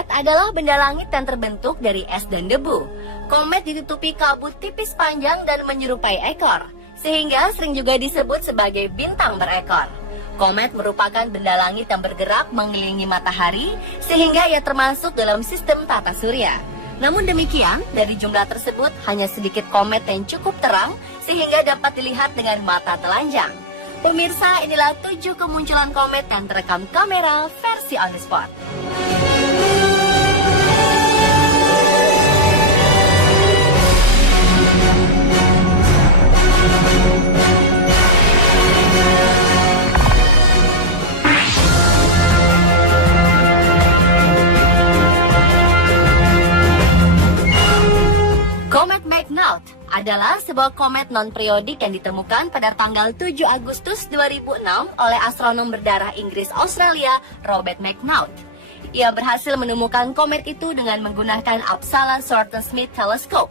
Komet adalah benda langit yang terbentuk dari es dan debu. Komet ditutupi kabut tipis panjang dan menyerupai ekor, sehingga sering juga disebut sebagai bintang berekor. Komet merupakan benda langit yang bergerak mengelilingi matahari, sehingga ia termasuk dalam sistem tata surya. Namun demikian, dari jumlah tersebut hanya sedikit komet yang cukup terang, sehingga dapat dilihat dengan mata telanjang. Pemirsa, inilah 7 kemunculan komet yang terekam kamera versi on the spot. Komet McNaught adalah sebuah komet non-periodik yang ditemukan pada tanggal 7 Agustus 2006 oleh astronom berdarah Inggris Australia Robert McNaught. Ia berhasil menemukan komet itu dengan menggunakan Uppsala Thornton-Smith Telescope.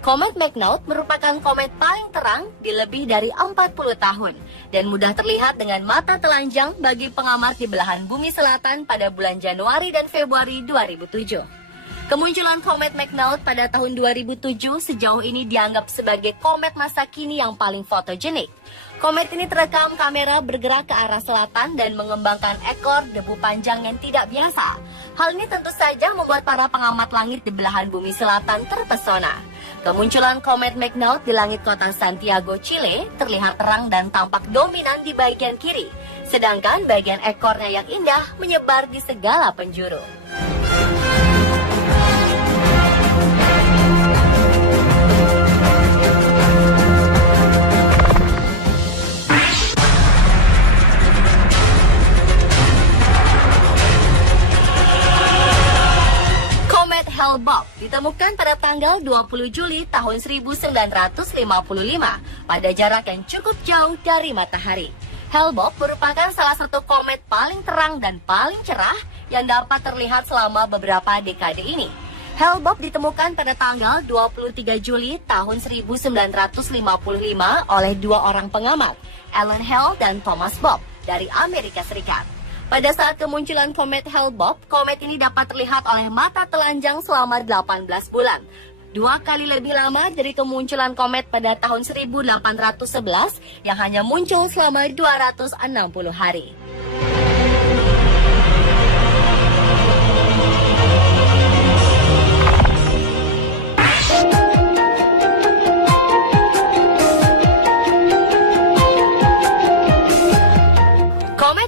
Komet McNaught merupakan komet paling terang di lebih dari 40 tahun dan mudah terlihat dengan mata telanjang bagi pengamati di belahan bumi selatan pada bulan Januari dan Februari 2007. Kemunculan komet McNaught pada tahun 2007 sejauh ini dianggap sebagai komet masa kini yang paling fotogenik. Komet ini terekam kamera bergerak ke arah selatan dan mengembangkan ekor debu panjang yang tidak biasa. Hal ini tentu saja membuat para pengamat langit di belahan bumi selatan terpesona. Kemunculan komet McNaught di langit kota Santiago, Chile terlihat terang dan tampak dominan di bagian kiri, sedangkan bagian ekornya yang indah menyebar di segala penjuru. Hale-Bopp ditemukan pada tanggal 20 Juli tahun 1955 pada jarak yang cukup jauh dari matahari. Hale-Bopp merupakan salah satu komet paling terang dan paling cerah yang dapat terlihat selama beberapa dekade ini. Hale-Bopp ditemukan pada tanggal 23 Juli tahun 1955 oleh dua orang pengamat, Alan Hale dan Thomas Bopp dari Amerika Serikat. Pada saat kemunculan komet Hale-Bopp, komet ini dapat terlihat oleh mata telanjang selama 18 bulan. 2 kali lebih lama dari kemunculan komet pada tahun 1811 yang hanya muncul selama 260 hari.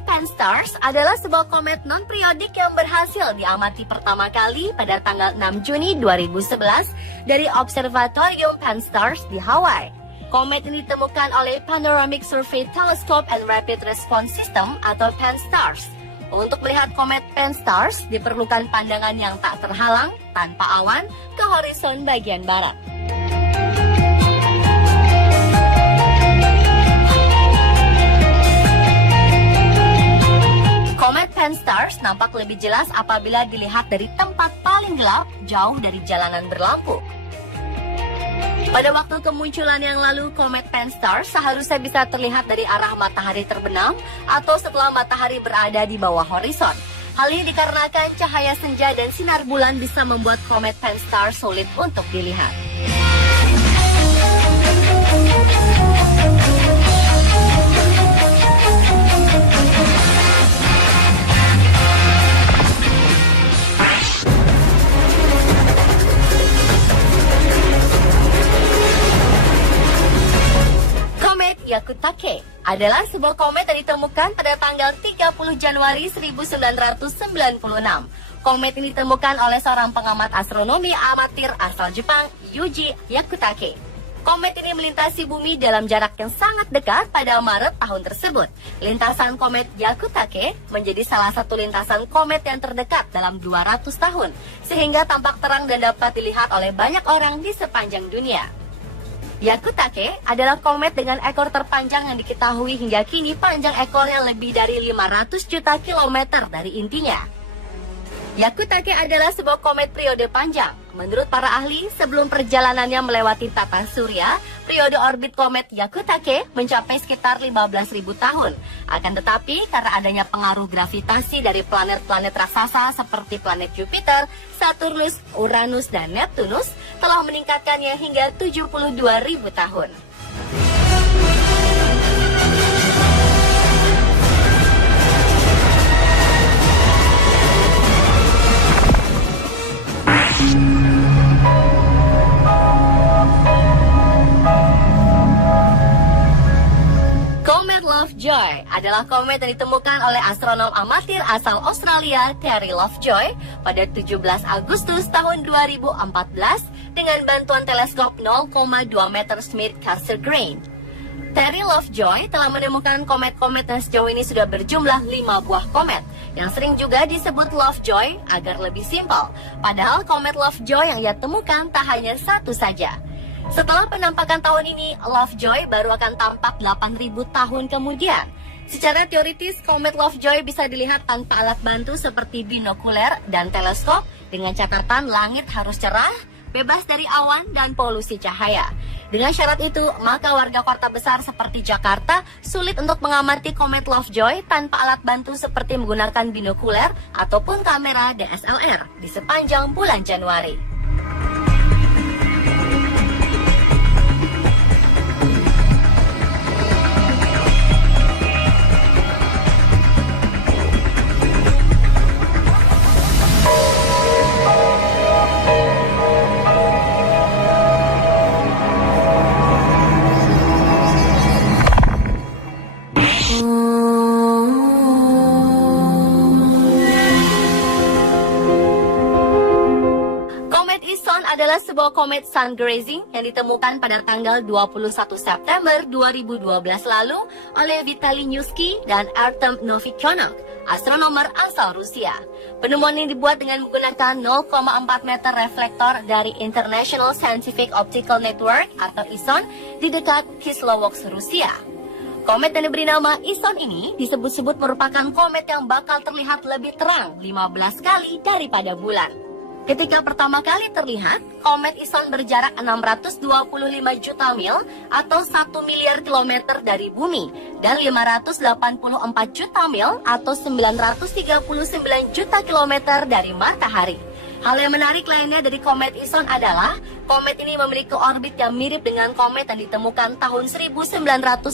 Pan-STARRS adalah sebuah komet non-periodik yang berhasil diamati pertama kali pada tanggal 6 Juni 2011 dari Observatorium Pan-STARRS di Hawaii. Komet ini ditemukan oleh Panoramic Survey Telescope and Rapid Response System atau Pan-STARRS. Untuk melihat komet Pan-STARRS diperlukan pandangan yang tak terhalang tanpa awan ke horizon bagian barat. Komet Pan-STARRS nampak lebih jelas apabila dilihat dari tempat paling gelap, jauh dari jalanan berlampu. Pada waktu kemunculan yang lalu, komet Pan-STARRS seharusnya bisa terlihat dari arah matahari terbenam atau setelah matahari berada di bawah horizon. Hal ini dikarenakan cahaya senja dan sinar bulan bisa membuat komet Pan-STARRS sulit untuk dilihat. Hyakutake adalah sebuah komet yang ditemukan pada tanggal 30 Januari 1996. Komet ini ditemukan oleh seorang pengamat astronomi amatir asal Jepang, Yuji Hyakutake. Komet ini melintasi bumi dalam jarak yang sangat dekat pada Maret tahun tersebut. Lintasan komet Hyakutake menjadi salah satu lintasan komet yang terdekat dalam 200 tahun, sehingga tampak terang dan dapat dilihat oleh banyak orang di sepanjang dunia. Hyakutake adalah komet dengan ekor terpanjang yang diketahui hingga kini panjang ekornya lebih dari 500 juta kilometer dari intinya. Hyakutake adalah sebuah komet periode panjang. Menurut para ahli, sebelum perjalanannya melewati tata surya, periode orbit komet Hyakutake mencapai sekitar 15.000 tahun. Akan tetapi, karena adanya pengaruh gravitasi dari planet-planet raksasa seperti planet Jupiter, Saturnus, Uranus, dan Neptunus, telah meningkatkannya hingga 72.000 tahun. Lovejoy adalah komet yang ditemukan oleh astronom amatir asal Australia Terry Lovejoy pada 17 Agustus tahun 2014 dengan bantuan teleskop 0,2 meter Schmidt-Cassegrain. Terry Lovejoy telah menemukan komet-komet yang sejauh ini sudah berjumlah 5 buah komet yang sering juga disebut Lovejoy agar lebih simpel. Padahal komet Lovejoy yang ia temukan tak hanya satu saja. Setelah penampakan tahun ini, Lovejoy baru akan tampak 8.000 tahun kemudian. Secara teoritis, komet Lovejoy bisa dilihat tanpa alat bantu seperti binokuler dan teleskop dengan catatan langit harus cerah, bebas dari awan dan polusi cahaya. Dengan syarat itu, maka warga kota besar seperti Jakarta sulit untuk mengamati komet Lovejoy tanpa alat bantu seperti menggunakan binokuler ataupun kamera DSLR di sepanjang bulan Januari. Adalah sebuah komet sun grazing yang ditemukan pada tanggal 21 September 2012 lalu oleh Vitaly Nyuski dan Artem Novichonok, astronomer asal Rusia. Penemuan ini dibuat dengan menggunakan 0,4 meter reflektor dari International Scientific Optical Network atau ISON di dekat Kislovodsk, Rusia. Komet yang diberi nama ISON ini disebut-sebut merupakan komet yang bakal terlihat lebih terang 15 kali daripada bulan. Ketika pertama kali terlihat, komet ISON berjarak 625 juta mil atau 1 miliar kilometer dari bumi dan 584 juta mil atau 939 juta kilometer dari matahari. Hal yang menarik lainnya dari komet ISON adalah komet ini memiliki orbit yang mirip dengan komet yang ditemukan tahun 1960,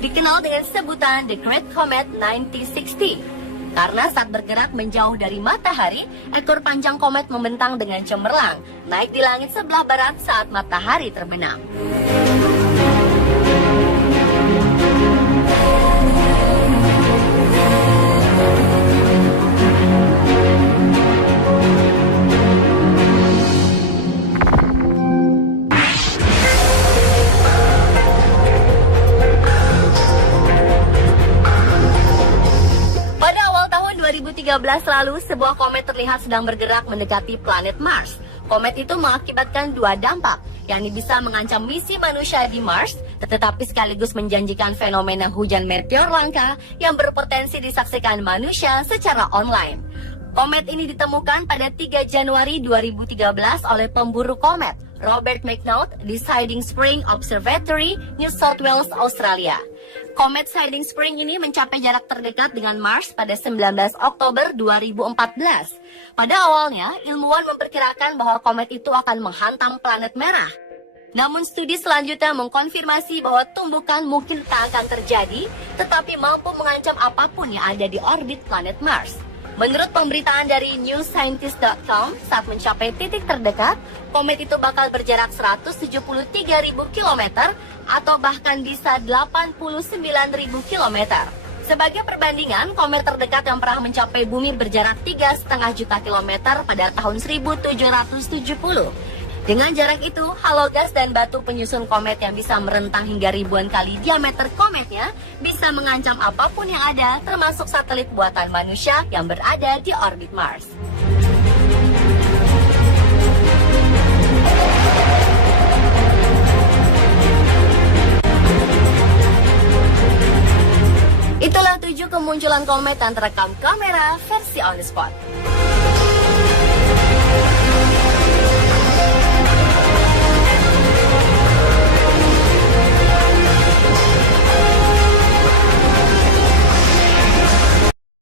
dikenal dengan sebutan The Great Comet 9060. Karena saat bergerak menjauh dari matahari, ekor panjang komet membentang dengan cemerlang, naik di langit sebelah barat saat matahari terbenam. Pada awal tahun 2013 lalu, sebuah komet terlihat sedang bergerak mendekati planet Mars. Komet itu mengakibatkan dua dampak, yakni bisa mengancam misi manusia di Mars, tetapi sekaligus menjanjikan fenomena hujan meteor langka yang berpotensi disaksikan manusia secara online. Komet ini ditemukan pada 3 Januari 2013 oleh pemburu komet Robert McNaught di Siding Spring Observatory, New South Wales, Australia. Komet Siding Spring ini mencapai jarak terdekat dengan Mars pada 19 Oktober 2014. Pada awalnya, ilmuwan memperkirakan bahwa komet itu akan menghantam planet merah. Namun studi selanjutnya mengkonfirmasi bahwa tumbukan mungkin tak akan terjadi, tetapi mampu mengancam apapun yang ada di orbit planet Mars. Menurut pemberitaan dari newscientist.com, saat mencapai titik terdekat, komet itu bakal berjarak 173.000 km atau bahkan bisa 89.000 km. Sebagai perbandingan, komet terdekat yang pernah mencapai bumi berjarak 3,5 juta kilometer pada tahun 1770. Dengan jarak itu, halogas dan batu penyusun komet yang bisa merentang hingga ribuan kali diameter kometnya bisa mengancam apapun yang ada, termasuk satelit buatan manusia yang berada di orbit Mars. Itulah 7 kemunculan komet yang terekam kamera versi on the spot.